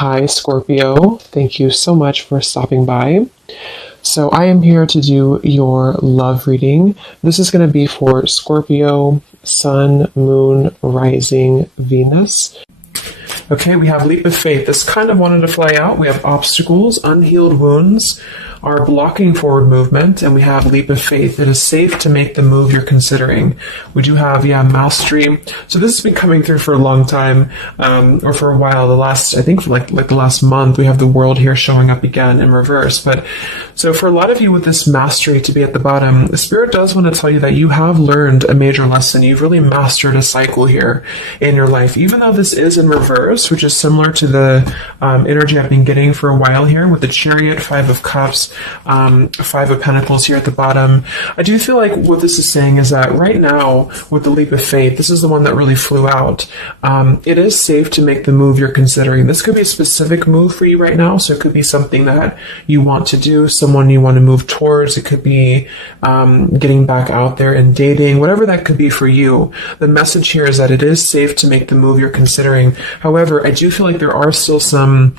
Hi, Scorpio. Thank you so much for stopping by. So, I am here to do your love reading. This is going to be for Scorpio, Sun, Moon, Rising, Venus. Okay, we have leap of faith. This kind of wanted to fly out. We have obstacles, unhealed wounds are blocking forward movement, and we have leap of faith. It is safe to make the move you're considering. We do have, mastery. So this has been coming through for a long time, or for a while. I think for like the last month, we have the world here showing up again in reverse. But so for a lot of you with this mastery to be at the bottom, the Spirit does want to tell you that you have learned a major lesson. You've really mastered a cycle here in your life, even though this is in reverse, which is similar to the energy I've been getting for a while here with the Chariot, Five of Cups, Five of Pentacles here at the bottom. I do feel like what this is saying is that right now with the leap of faith, this is the one that really flew out. It is safe to make the move you're considering. This could be a specific move for you right now. So it could be something that you want to do, someone you want to move towards. It could be getting back out there and dating, whatever that could be for you. The message here is that it is safe to make the move you're considering. However, I do feel like there are still some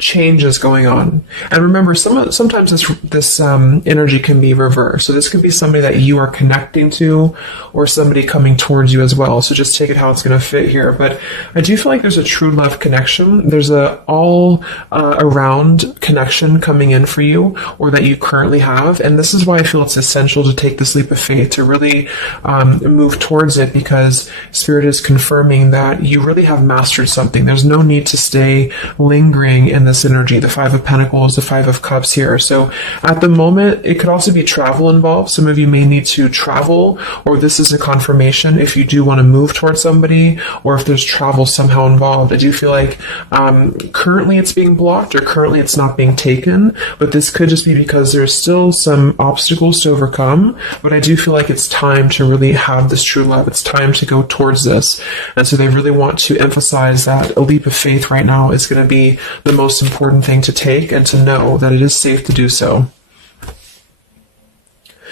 changes going on. And remember, sometimes this energy can be reversed. So this could be somebody that you are connecting to or somebody coming towards you as well. So just take it how it's going to fit here. But I do feel like there's a true love connection. There's a all around connection coming in for you, or that you currently have. And this is why I feel it's essential to take this leap of faith, to really move towards it, because Spirit is confirming that you really have mastered something. There's no need to stay lingering in this energy, the Five of Pentacles, the Five of Cups here. So at the moment, it could also be travel involved. Some of you may need to travel, or this is a confirmation if you do want to move towards somebody, or if there's travel somehow involved. I do feel like currently it's being blocked, or currently it's not being taken, but this could just be because there's still some obstacles to overcome. But I do feel like it's time to really have this true love. It's time to go towards this. And so they really want to emphasize that a leap of faith right now is going to be the most important thing to take, and to know that it is safe to do so.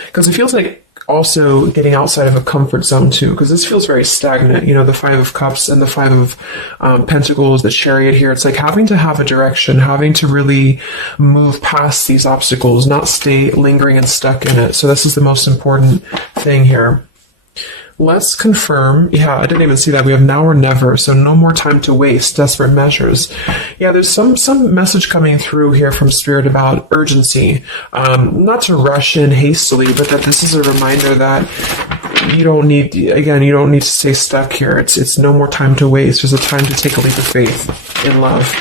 Because it feels like also getting outside of a comfort zone too, because this feels very stagnant. The Five of Cups and the Five of Pentacles, the Chariot here. It's like having to have a direction, having to really move past these obstacles, not stay lingering and stuck in it. So this is the most important thing here. Let's confirm. Yeah, I didn't even see that. We have now or never, so no more time to waste. Desperate measures. Yeah, there's some message coming through here from Spirit about urgency. Not to rush in hastily, but that this is a reminder that you don't need to stay stuck here. It's no more time to waste. There's a time to take a leap of faith in love.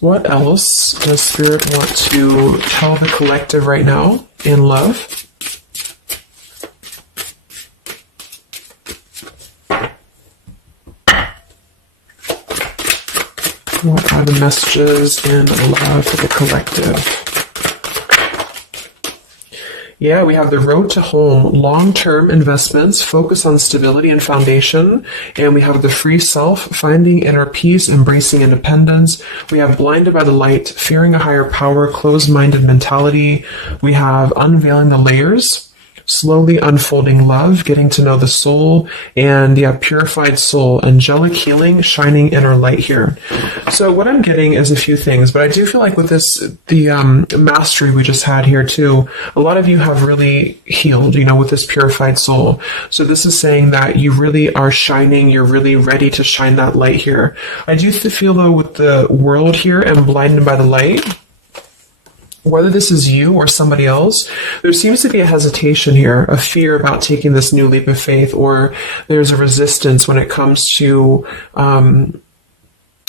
What else does Spirit want to tell the collective right now in love? What are the messages in love for the collective? Yeah, we have the road to home, long-term investments, focus on stability and foundation. And we have the free self, finding inner peace, embracing independence. We have blinded by the light, fearing a higher power, closed-minded mentality. We have unveiling the layers, slowly unfolding love, getting to know the soul, and purified soul, angelic healing, shining inner light here. So what I'm getting is a few things, but I do feel like with this, the mastery we just had here too, a lot of you have really healed, with this purified soul. So this is saying that you really are shining, you're really ready to shine that light here. I do feel though with the world here and blinded by the light, whether this is you or somebody else, there seems to be a hesitation here, a fear about taking this new leap of faith, or there's a resistance when it comes to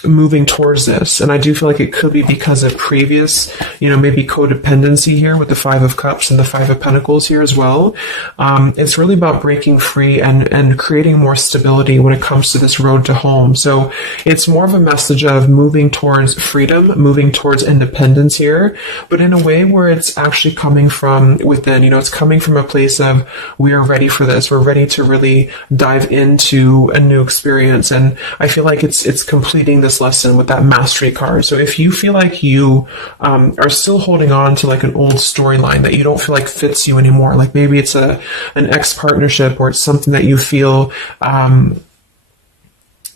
moving towards this. And I do feel like it could be because of previous, maybe codependency here with the Five of Cups and the Five of Pentacles here as well. It's really about breaking free and creating more stability when it comes to this road to home. So it's more of a message of moving towards freedom, moving towards independence here, but in a way where it's actually coming from within. It's coming from a place of, we are ready for this. We're ready to really dive into a new experience. And I feel like it's completing this lesson with that mastery card. So if you feel like you are still holding on to like an old storyline that you don't feel like fits you anymore, like maybe it's an ex partnership, or it's something that you feel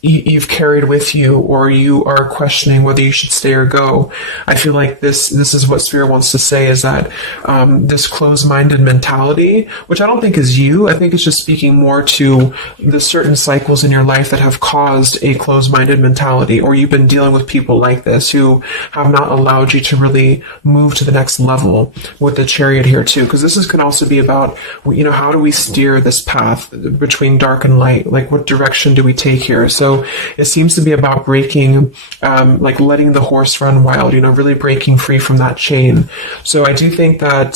you've carried with you, or you are questioning whether you should stay or go. I feel like this is what Spirit wants to say, is that this closed-minded mentality, which I don't think is you, I think it's just speaking more to the certain cycles in your life that have caused a closed-minded mentality, or you've been dealing with people like this who have not allowed you to really move to the next level, with the Chariot here too, because can also be about, how do we steer this path between dark and light? Like, what direction do we take here? So it seems to be about breaking, like letting the horse run wild, really breaking free from that chain. So I do think that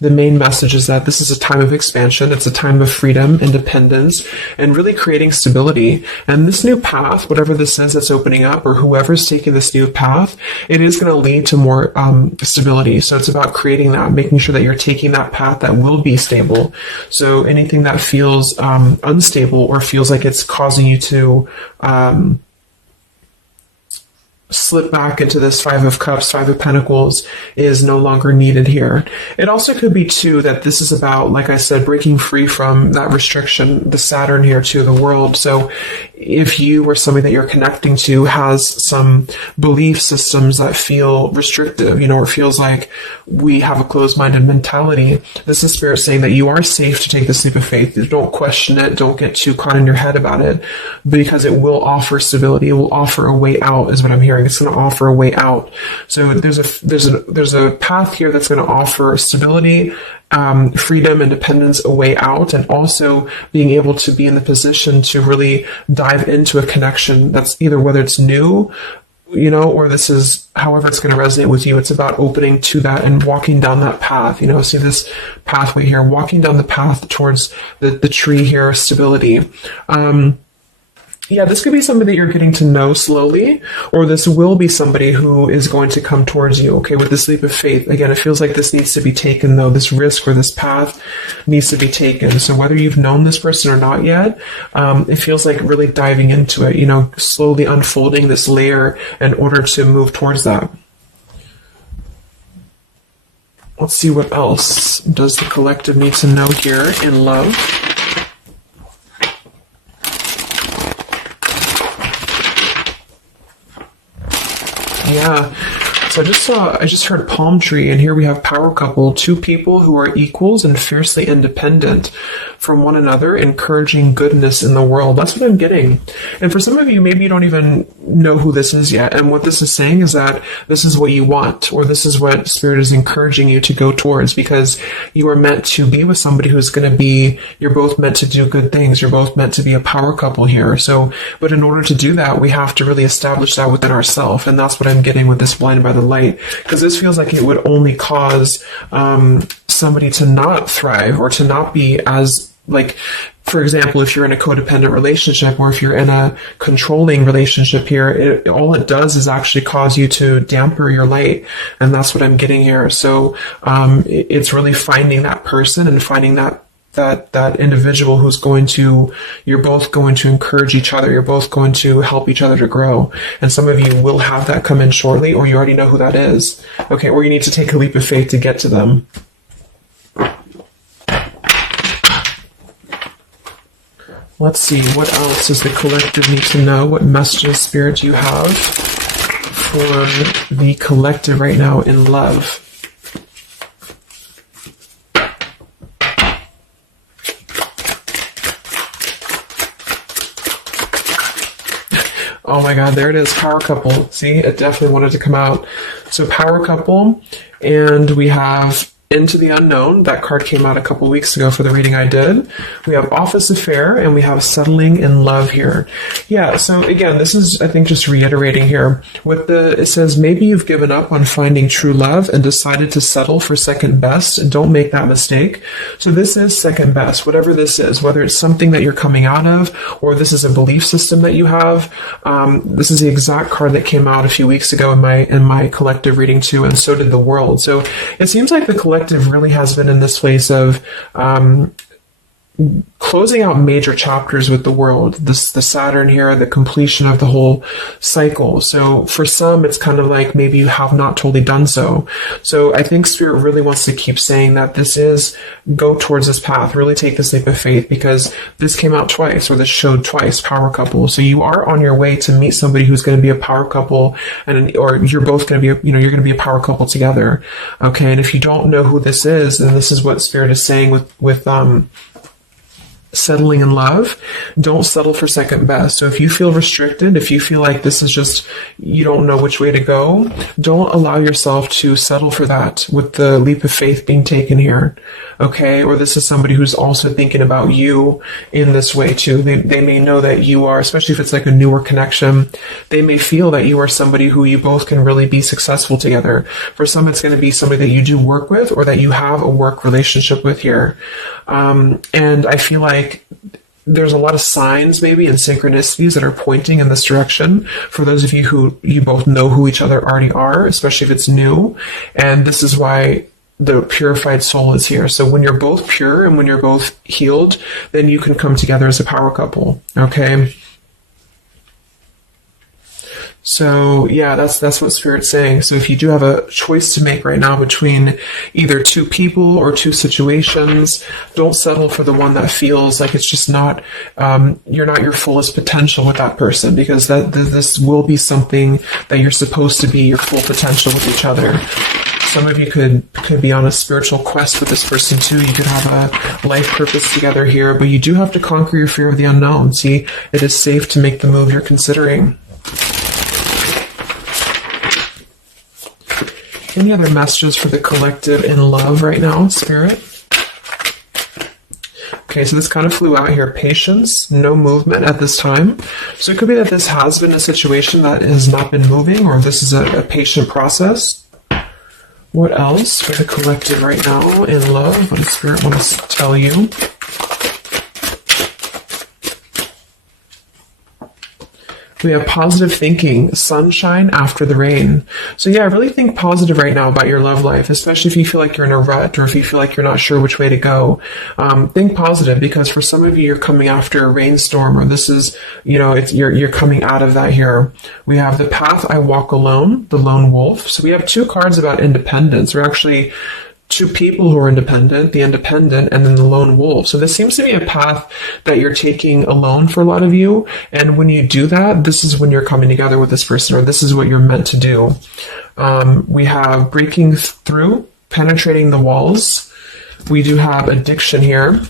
the main message is that this is a time of expansion. It's a time of freedom, independence, and really creating stability. And this new path, whatever this is that's opening up, or whoever's taking this new path, it is going to lead to more stability. So it's about creating that, making sure that you're taking that path that will be stable. So anything that feels unstable, or feels like it's causing you to slip back into this Five of Cups, Five of Pentacles, is no longer needed here. It also could be too that this is about, like I said, breaking free from that restriction, the Saturn here to the world. So if you or somebody that you're connecting to has some belief systems that feel restrictive, or feels like we have a closed-minded mentality, this is Spirit saying that you are safe to take this leap of faith. Don't question it. Don't get too caught in your head about it, because it will offer stability. It will offer a way out, is what I'm hearing. It's going to offer a way out. So there's a path here that's going to offer stability, freedom, independence, a way out, and also being able to be in the position to really dive into a connection that's either, whether it's new, or this is however it's going to resonate with you. It's about opening to that and walking down that path. See this pathway here, walking down the path towards the tree here, stability. Yeah, this could be somebody that you're getting to know slowly, or this will be somebody who is going to come towards you, okay, with this leap of faith. Again, it feels like this needs to be taken, though. This risk or this path needs to be taken. So whether you've known this person or not yet, it feels like really diving into it, slowly unfolding this layer in order to move towards that. Let's see what else does the collective need to know here in love. Yeah, so I just heard palm tree, and here we have power couple, two people who are equals and fiercely independent from one another, encouraging goodness in the world. That's what I'm getting. And for some of you, maybe you don't even know who this is yet. And what this is saying is that this is what you want, or this is what Spirit is encouraging you to go towards, because you are meant to be with somebody who's going to be, you're both meant to do good things. You're both meant to be a power couple here. So, but in order to do that, we have to really establish that within ourselves. And that's what I'm getting with this Blinded by the Light, because this feels like it would only cause somebody to not thrive, or to not be as, like, for example, if you're in a codependent relationship, or if you're in a controlling relationship here, all it does is actually cause you to damper your light. And that's what I'm getting here. So it's really finding that person and finding that individual who's you're both going to encourage each other. You're both going to help each other to grow. And some of you will have that come in shortly, or you already know who that is. Okay, or you need to take a leap of faith to get to them. Let's see, what else does the collective need to know? What messages, Spirit, do you have for the collective right now in love? Oh my God, there it is, power couple. See, it definitely wanted to come out. So power couple, and we have Into the Unknown. That card came out a couple weeks ago for the reading I did. We have Office Affair, and we have Settling in Love here. Yeah, so again, this is, I think, just reiterating here. It says, maybe you've given up on finding true love and decided to settle for second best. Don't make that mistake. So this is second best, whatever this is, whether it's something that you're coming out of, or this is a belief system that you have. This is the exact card that came out a few weeks ago in my collective reading too, and so did the World. So it seems like the collective really has been in this place of closing out major chapters with the world, the Saturn here, the completion of the whole cycle. So for some, it's kind of like maybe you have not totally done so. So I think Spirit really wants to keep saying that this is, go towards this path, really take this leap of faith, because this came out twice, or this showed twice, power couple. So you are on your way to meet somebody who's going to be a power couple, or you're both going to be, you're going to be a power couple together. Okay. And if you don't know who this is, then this is what Spirit is saying with settling in love. Don't settle for second best. So if you feel restricted, if you feel like this is just, you don't know which way to go, don't allow yourself to settle for that with the leap of faith being taken here. Okay. Or this is somebody who's also thinking about you in this way too. They may know that you are, especially if it's like a newer connection, they may feel that you are somebody who you both can really be successful together. For some, it's going to be somebody that you do work with, or that you have a work relationship with here. And I feel like there's a lot of signs maybe and synchronicities that are pointing in this direction for those of you who you both know who each other already are, especially if it's new. And this is why the purified soul is here. So when you're both pure and when you're both healed, then you can come together as a power couple. Okay. So yeah, that's what Spirit's saying. So if you do have a choice to make right now between either two people or two situations, don't settle for the one that feels like it's just not, you're not your fullest potential with that person, because this will be something that you're supposed to be your full potential with each other. Some of you could be on a spiritual quest with this person too. You could have a life purpose together here, but you do have to conquer your fear of the unknown. See, it is safe to make the move you're considering. Any other messages for the collective in love right now, Spirit? Okay, so this kind of flew out here. Patience, no movement at this time. So it could be that this has been a situation that has not been moving, or this is a patient process. What else for the collective right now in love? What does Spirit want to tell you? We have positive thinking, sunshine after the rain. So yeah, really think positive right now about your love life, especially if you feel like you're in a rut, or if you feel like you're not sure which way to go. Think positive, because for some of you, you're coming after a rainstorm, or this is, you're coming out of that here. We have the path I walk alone, the lone wolf. So we have two cards about independence. We're actually two people who are independent, the independent, and then the lone wolf. So this seems to be a path that you're taking alone for a lot of you. And when you do that, this is when you're coming together with this person, or this is what you're meant to do. We have breaking through, penetrating the walls. We do have addiction here.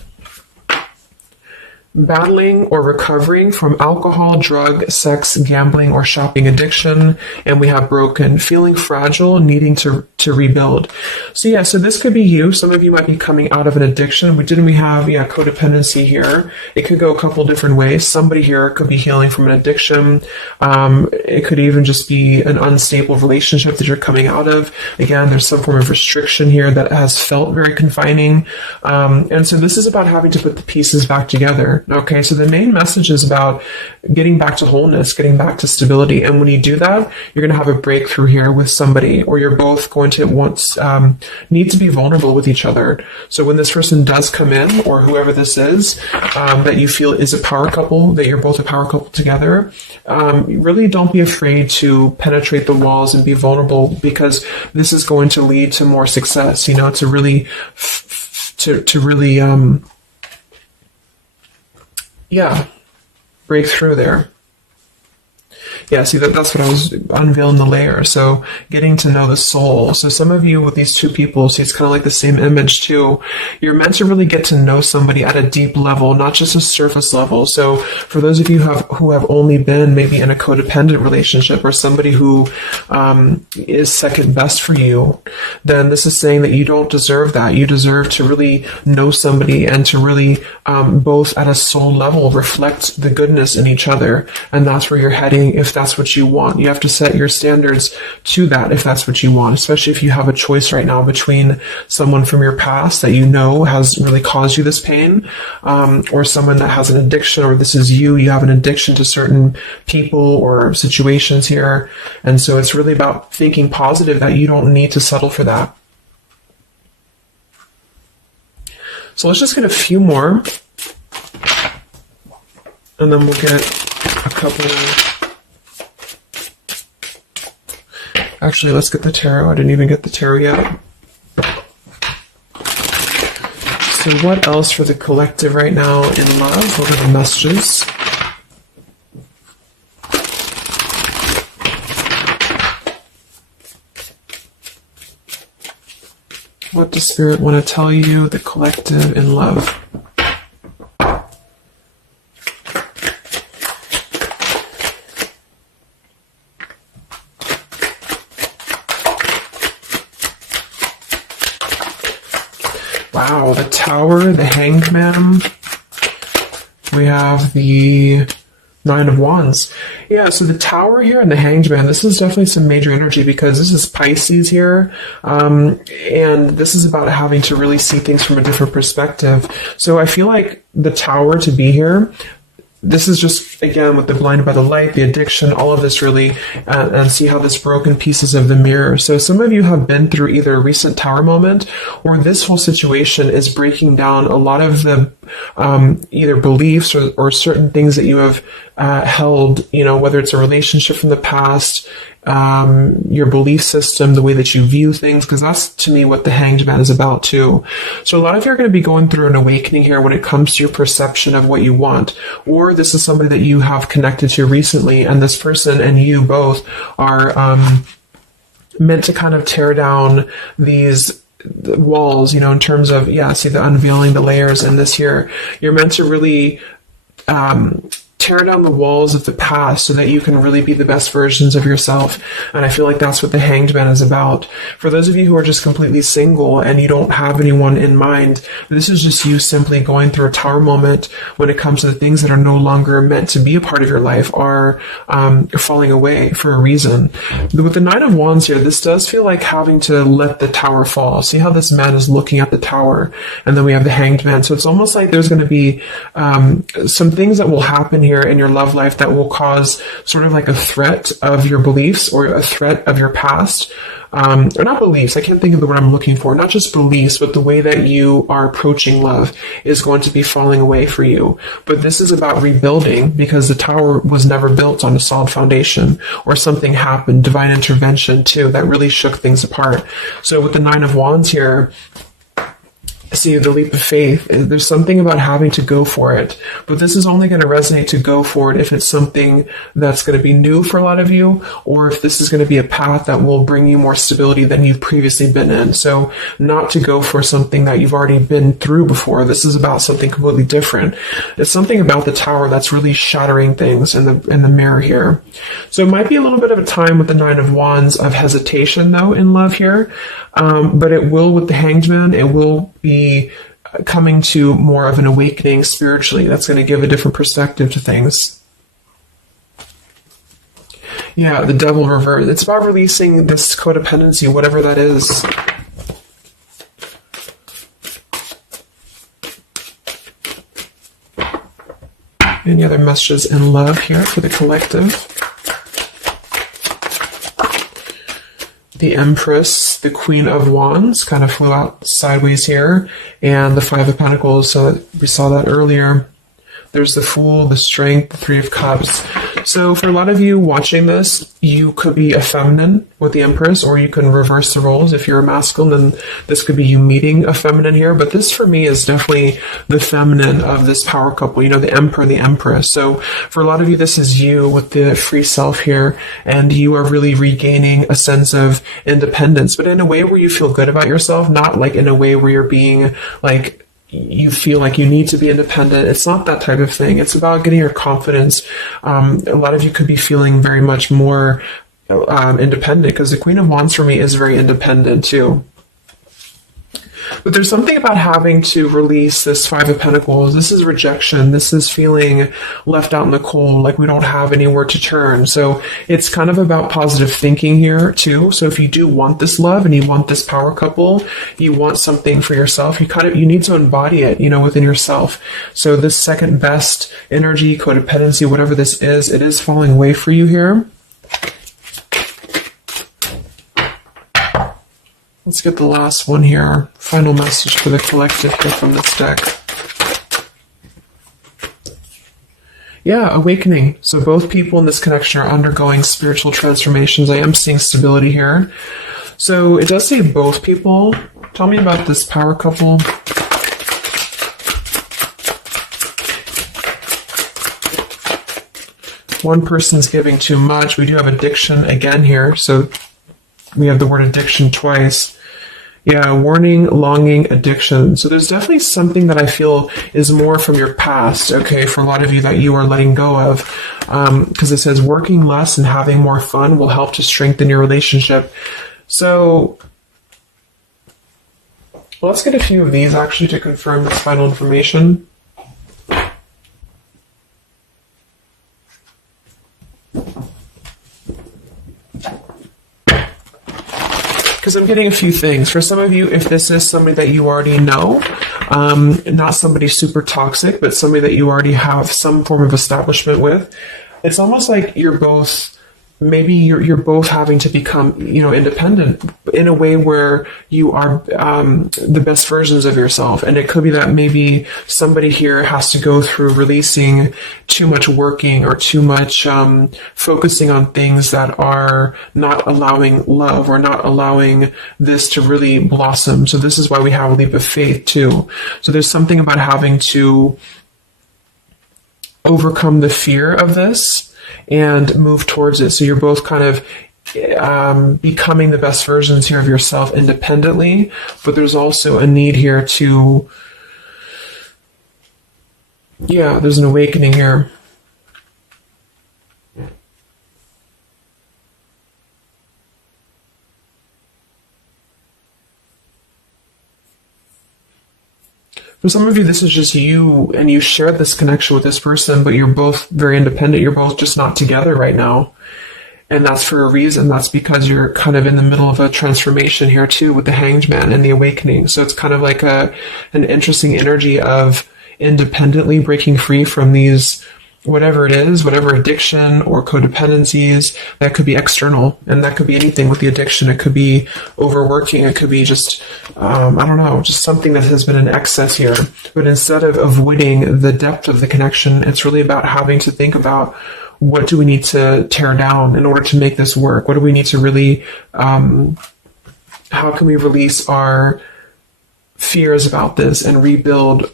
Battling or recovering from alcohol, drug, sex, gambling, or shopping addiction. And we have broken, feeling fragile, needing to rebuild. So yeah, so this could be you. Some of you might be coming out of an addiction. We have codependency here. It could go a couple different ways. Somebody here could be healing from an addiction. It could even just be an unstable relationship that you're coming out of. Again, there's some form of restriction here that has felt very confining. And so this is about having to put the pieces back together. Okay, so the main message is about getting back to wholeness, getting back to stability. And when you do that, you're going to have a breakthrough here with somebody, or you're both going to need to be vulnerable with each other. So when this person does come in, or whoever this is, that you feel is a power couple, that you're both a power couple together, really don't be afraid to penetrate the walls and be vulnerable, because this is going to lead to more success, to really, break through there. Yeah, see, that's what I was unveiling the layer. So getting to know the soul. So some of you with these two people, see, it's kind of like the same image too. You're meant to really get to know somebody at a deep level, not just a surface level. So for those of you who have only been maybe in a codependent relationship, or somebody who is second best for you, then this is saying that you don't deserve that. You deserve to really know somebody, and to really both at a soul level reflect the goodness in each other. And that's where you're heading if that's what you want. You have to set your standards to that if that's what you want, especially if you have a choice right now between someone from your past that has really caused you this pain, or someone that has an addiction, or this is you have an addiction to certain people or situations here. And so it's really about thinking positive, that you don't need to settle for that. So let's just get a few more And then we'll get a couple. Actually, let's get the tarot. I didn't even get the tarot yet. So what else for the collective right now in love? What are the messages? What does Spirit want to tell you, the collective in love? Wow, the Tower, the Hanged Man. We have the Nine of Wands. Yeah, so the Tower here and the Hanged Man, this is definitely some major energy because this is Pisces here. And this is about having to really see things from a different perspective. So I feel like the Tower to be here, this is just, again, with the blinded by the light, the addiction, all of this really, and see how this broken pieces of the mirror. So some of you have been through either a recent Tower moment or this whole situation is breaking down a lot of the either beliefs or certain things that you have held, you know, whether it's a relationship from the past, your belief system, the way that you view things, because that's to me what the Hanged Man is about too. So a lot of you are going to be going through an awakening here when it comes to your perception of what you want, or this is somebody that you have connected to recently, and this person and you both are meant to kind of tear down these walls, you know, in terms of, yeah, see the unveiling the layers in this here. You're meant to really tear down the walls of the past so that you can really be the best versions of yourself. And I feel like that's what the Hanged Man is about. For those of you who are just completely single and you don't have anyone in mind, this is just you simply going through a Tower moment when it comes to the things that are no longer meant to be a part of your life are falling away for a reason. With the Nine of Wands here, this does feel like having to let the Tower fall. See how this man is looking at the Tower, and then we have the Hanged Man. So it's almost like there's going to be some things that will happen here in your love life that will cause sort of like a threat of your beliefs or a threat of your past. Or not beliefs, I can't think of the word I'm looking for, not just beliefs, but the way that you are approaching love is going to be falling away for you. But this is about rebuilding because the Tower was never built on a solid foundation, or something happened, divine intervention too, that really shook things apart. So with the Nine of Wands here, see the leap of faith, there's something about having to go for it, but this is only going to resonate to go for it if it's something that's going to be new for a lot of you, or if this is going to be a path that will bring you more stability than you've previously been in. So not to go for something that you've already been through before. This is about something completely different. It's something about the Tower that's really shattering things in the mirror here. So it might be a little bit of a time with the Nine of Wands of hesitation though in love here, but it will with the Hanged Man, it will be coming to more of an awakening spiritually. That's going to give a different perspective to things. Yeah, the Devil reverse. It's about releasing this codependency, whatever that is. Any other messages in love here for the collective? The Empress, the Queen of Wands, kind of flew out sideways here, and the Five of Pentacles, so we saw that earlier. There's the Fool, the Strength, the Three of Cups. So for a lot of you watching this, you could be a feminine with the Empress, or you can reverse the roles. If you're a masculine, then this could be you meeting a feminine here. But this for me is definitely the feminine of this power couple, you know, the Emperor, the Empress. So for a lot of you, this is you with the free self here, and you are really regaining a sense of independence, but in a way where you feel good about yourself, not like in a way where you're being like, you feel like you need to be independent. It's not that type of thing. It's about getting your confidence. A lot of you could be feeling very much more independent, because the Queen of Wands for me is very independent too. But there's something about having to release this Five of Pentacles. This is rejection. This is feeling left out in the cold, like we don't have anywhere to turn. So it's kind of about positive thinking here too. So if you do want this love and you want this power couple, you want something for yourself, you need to embody it, you know, within yourself. So this second best energy, codependency, whatever this is, it is falling away for you here. Let's get the last one here. Final message for the collective here from this deck. Yeah, awakening. So both people in this connection are undergoing spiritual transformations. I am seeing stability here. So it does say both people. Tell me about this power couple. One person's giving too much. We do have addiction again here. So we have the word addiction twice. Yeah, warning, longing, addiction. So there's definitely something that I feel is more from your past, okay, for a lot of you that you are letting go of. Because it says working less and having more fun will help to strengthen your relationship. So let's get a few of these actually to confirm this final information. Because I'm getting a few things. For some of you, if this is somebody that you already know, not somebody super toxic, but somebody that you already have some form of establishment with, it's almost like you're both, maybe you're both having to become, independent in a way where you are the best versions of yourself. And it could be that maybe somebody here has to go through releasing too much working or too much focusing on things that are not allowing love or not allowing this to really blossom. So this is why we have a leap of faith too. So there's something about having to overcome the fear of this and move towards it. So you're both kind of becoming the best versions here of yourself independently, but there's also a need here to, there's an awakening here. For some of you, this is just you, and you shared this connection with this person, but you're both very independent. You're both just not together right now. And that's for a reason. That's because you're kind of in the middle of a transformation here too with the Hanged Man and the awakening. So it's kind of like an interesting energy of independently breaking free from these, whatever it is, whatever addiction or codependencies. That could be external, and that could be anything with the addiction. It could be overworking. It could be just, just something that has been in excess here. But instead of avoiding the depth of the connection, it's really about having to think about, what do we need to tear down in order to make this work? What do we need to really, how can we release our fears about this and rebuild,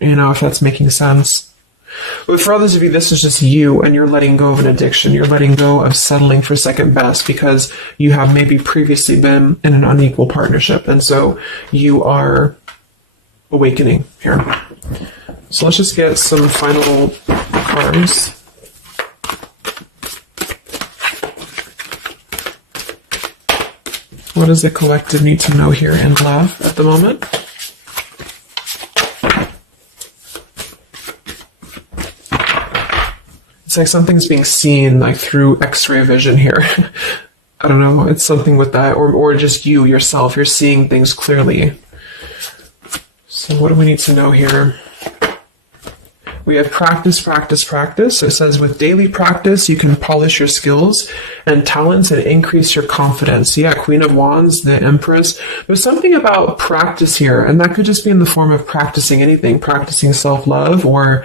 if that's making sense. But for others of you, this is just you, and you're letting go of an addiction. You're letting go of settling for second best because you have maybe previously been in an unequal partnership. And so you are awakening here. So let's just get some final cards. What does the collective need to know here in love at the moment? It's like something's being seen like through X-ray vision here. I don't know, it's something with that, or just you yourself, you're seeing things clearly. So what do we need to know here? We have practice, practice, practice. It says with daily practice, you can polish your skills and talents and increase your confidence. Yeah, Queen of Wands, the Empress. There's something about practice here, and that could just be in the form of practicing anything, practicing self-love or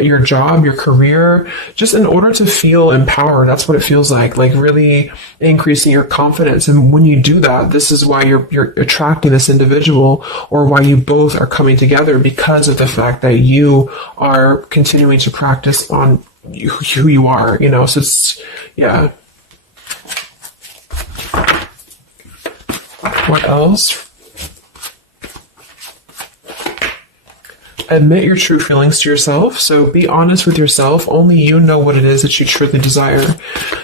your job, your career, just in order to feel empowered. That's what it feels like really increasing your confidence. And when you do that, this is why you're attracting this individual, or why you both are coming together, because of the fact that you are continuing to practice on who you are, so it's, yeah. What else? Admit your true feelings to yourself. So be honest with yourself. Only you know what it is that you truly desire.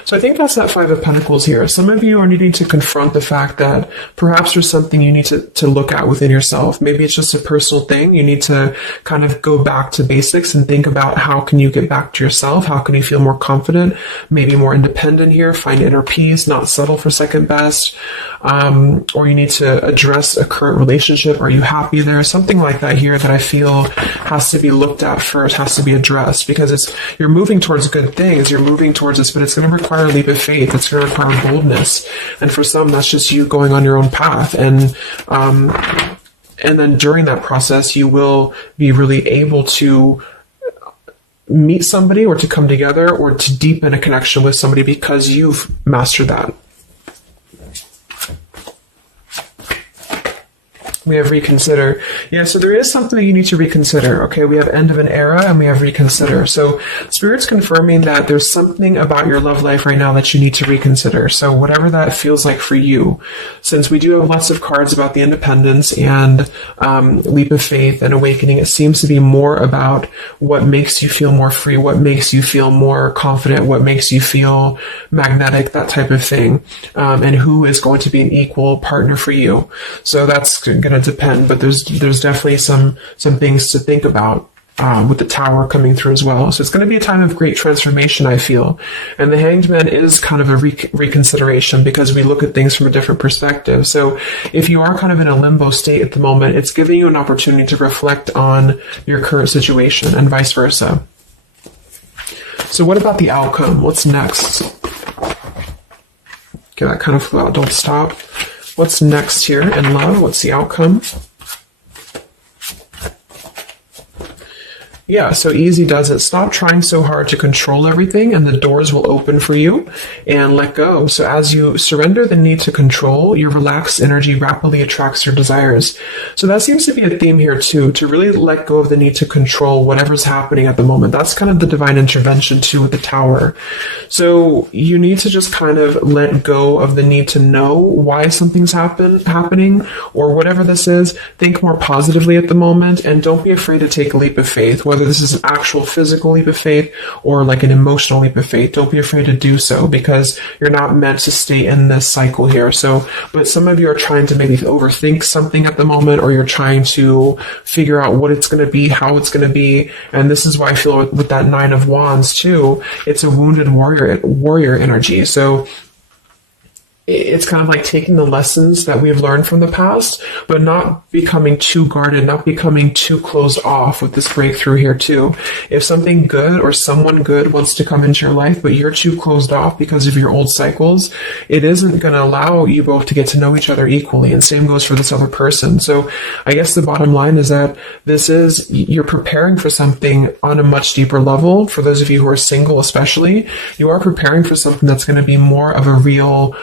So I think that's that Five of Pentacles here. Some of you are needing to confront the fact that perhaps there's something you need to look at within yourself. Maybe it's just a personal thing. You need to kind of go back to basics and think about how can you get back to yourself? How can you feel more confident, maybe more independent here, find inner peace, not settle for second best. Or you need to address a current relationship. Are you happy there? Something like that here that I feel has to be looked at first, has to be addressed, because you're moving towards good things, you're moving towards this, but it's going to require a leap of faith, it's going to require boldness, and for some that's just you going on your own path, and then during that process you will be really able to meet somebody or to come together or to deepen a connection with somebody because you've mastered that. We have reconsider. Yeah, so there is something that you need to reconsider. Okay, we have end of an era and we have reconsider. So Spirit's confirming that there's something about your love life right now that you need to reconsider. So whatever that feels like for you, since we do have lots of cards about the independence and leap of faith and awakening, it seems to be more about what makes you feel more free, what makes you feel more confident, what makes you feel magnetic, that type of thing, and who is going to be an equal partner for you. So that's going to depend, but there's definitely some things to think about with the Tower coming through as well. So it's going to be a time of great transformation, I feel. And the Hanged Man is kind of a reconsideration because we look at things from a different perspective. So if you are kind of in a limbo state at the moment, it's giving you an opportunity to reflect on your current situation and vice versa. So what about the outcome? What's next? Okay, that kind of flew out. Don't stop. What's next here in love? What's the outcome? Yeah, so easy does it. Stop trying so hard to control everything and the doors will open for you, and let go. So as you surrender the need to control, your relaxed energy rapidly attracts your desires. So that seems to be a theme here too, to really let go of the need to control whatever's happening at the moment. That's kind of the divine intervention too with the Tower. So you need to just kind of let go of the need to know why something's happening or whatever this is. Think more positively at the moment and don't be afraid to take a leap of faith, whether this is an actual physical leap of faith or like an emotional leap of faith. Don't be afraid to do so because you're not meant to stay in this cycle here. So, but some of you are trying to maybe overthink something at the moment, or you're trying to figure out what it's going to be, how it's going to be. And this is why I feel with that Nine of Wands too, it's a wounded warrior energy. So it's kind of like taking the lessons that we've learned from the past, but not becoming too guarded, not becoming too closed off with this breakthrough here too. If something good or someone good wants to come into your life, but you're too closed off because of your old cycles, it isn't going to allow you both to get to know each other equally. And same goes for this other person. So I guess the bottom line is that you're preparing for something on a much deeper level. For those of you who are single especially, you are preparing for something that's going to be more of a real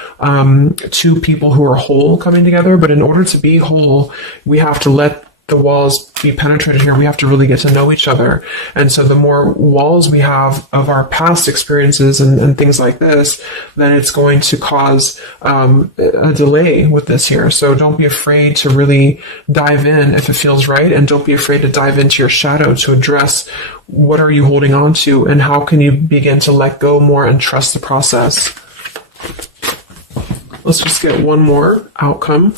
two people who are whole coming together. But in order to be whole, we have to let the walls be penetrated here. We have to really get to know each other. And so the more walls we have of our past experiences and things like this, then it's going to cause a delay with this here. So don't be afraid to really dive in if it feels right. And don't be afraid to dive into your shadow to address what are you holding on to and how can you begin to let go more and trust the process. Let's just get one more outcome.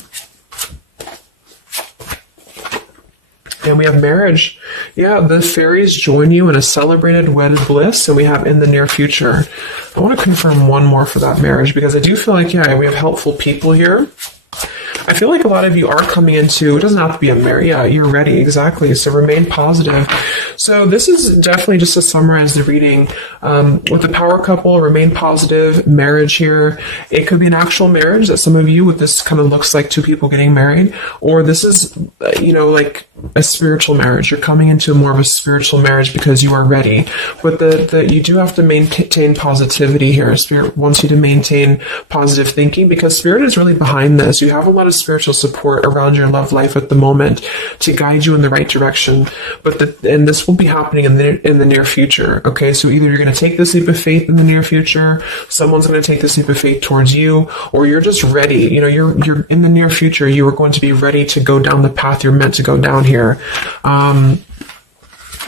And we have marriage. Yeah, the fairies join you in a celebrated wedded bliss, and we have in the near future. I want to confirm one more for that marriage because I do feel like, yeah, we have helpful people here. I feel like a lot of you are coming into, it doesn't have to be a marriage. Yeah, you're ready. Exactly. So remain positive. So this is definitely just to summarize the reading. With the power couple, remain positive, marriage here. It could be an actual marriage that some of you with this kind of looks like two people getting married, or this is, like a spiritual marriage. You're coming into more of a spiritual marriage because you are ready. But you do have to maintain positivity here. Spirit wants you to maintain positive thinking because Spirit is really behind this. You have a lot of spiritual support around your love life at the moment to guide you in the right direction. And this will be happening in the near future. Okay, so either you're going to take this leap of faith in the near future, someone's going to take this leap of faith towards you, or you're just ready. You're in the near future. You are going to be ready to go down the path you're meant to go down here.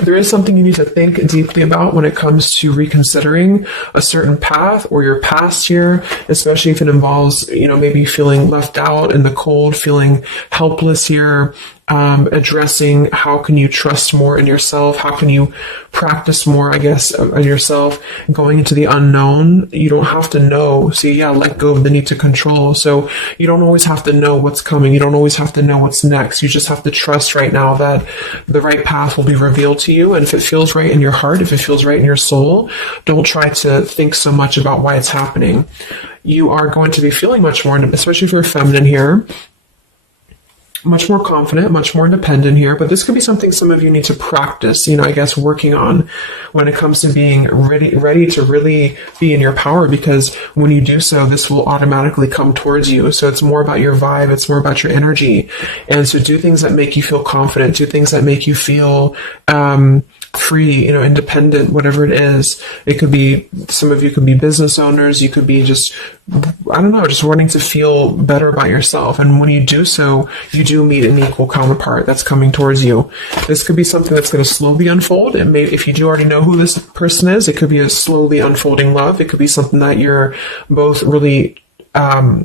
There is something you need to think deeply about when it comes to reconsidering a certain path or your past here, especially if it involves, maybe feeling left out in the cold, feeling helpless here, addressing how can you trust more in yourself, how can you practice more, I guess, of yourself, going into the unknown. You don't have to know. See, yeah, let go of the need to control. So you don't always have to know what's coming. You don't always have to know what's next. You just have to trust right now that the right path will be revealed to you. And if it feels right in your heart, if it feels right in your soul, don't try to think so much about why it's happening. You are going to be feeling much more, especially if you're feminine here. much more confident, much more independent here, but this could be something some of you need to practice, I guess, working on when it comes to being ready to really be in your power, because when you do so, this will automatically come towards you. So it's more about your vibe, it's more about your energy. And so do things that make you feel confident, do things that make you feel free, independent, whatever it is. It could be, some of you could be business owners, you could be just, just wanting to feel better about yourself. And when you do so, you do meet an equal counterpart that's coming towards you. This could be something that's going to slowly unfold. It may, if you do already know who this person is, it could be a slowly unfolding love. It could be something that you're both really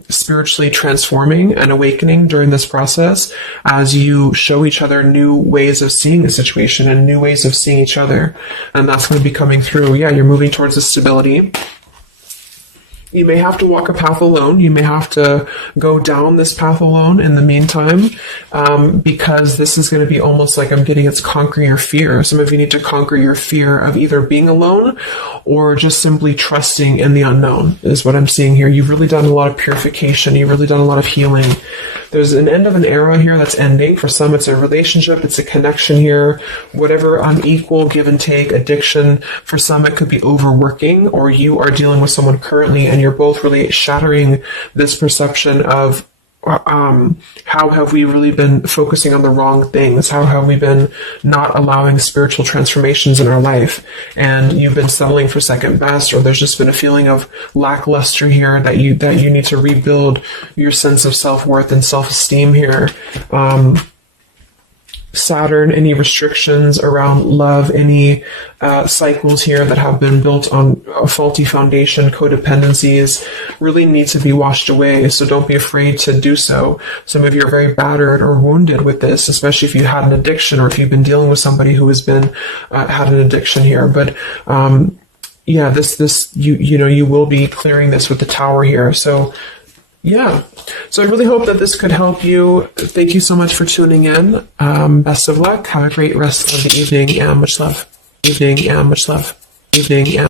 spiritually transforming and awakening during this process as you show each other new ways of seeing the situation and new ways of seeing each other. And that's going to be coming through. Yeah, you're moving towards the stability. You may have to walk a path alone. You may have to go down this path alone in the meantime, because this is going to be almost like, I'm getting, it's conquering your fear. Some of you need to conquer your fear of either being alone or just simply trusting in the unknown, is what I'm seeing here. You've really done a lot of purification. You've really done a lot of healing. There's an end of an era here that's ending. For some, it's a relationship, it's a connection here, whatever unequal give and take, addiction. For some, it could be overworking, or you are dealing with someone currently and you're both really shattering this perception of how have we really been focusing on the wrong things? How have we been not allowing spiritual transformations in our life? And you've been settling for second best, or there's just been a feeling of lackluster here that you need to rebuild your sense of self-worth and self-esteem here. Saturn, any restrictions around love, any cycles here that have been built on a faulty foundation, codependencies, really need to be washed away. So don't be afraid to do so. Some of you are very battered or wounded with this, especially if you had an addiction or if you've been dealing with somebody who has been had an addiction here. But yeah, you will be clearing this with the Tower here. So yeah. So I really hope that this could help you. Thank you so much for tuning in. Best of luck. Have a great rest of the evening and much love. Evening and much love. Evening and